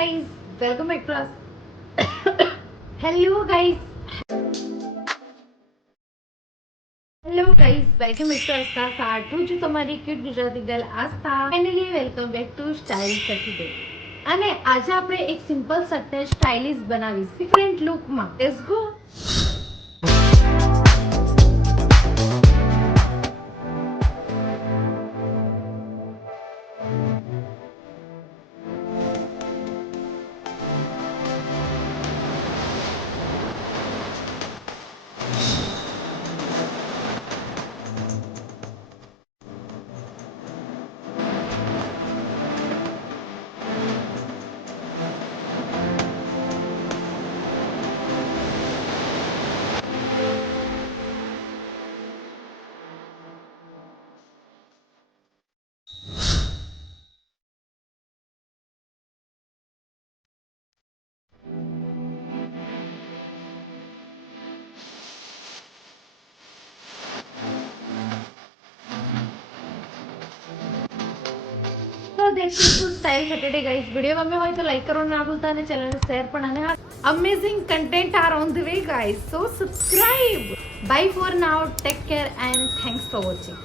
guys, welcome back to us. Hello guys. Hello guys, welcome back to Astha સાઠ. હું છું તમારી cute Gujarati girl Astha. Finally welcome back to style Saturday. અને આજે આપણે એક સિમ્પલ શર્ટને સ્ટાઇલિશ બનાવીશ ડિફરન્ટ લુકમાં. Let's go. That's it to style Saturday guys. Video ગમે હોય તો લાઈક કરવાનું ના ભૂલતા અને ચેનલને શેર પણ. અને amazing content are on the way guys, so subscribe. Bye for now, take care and thanks for watching.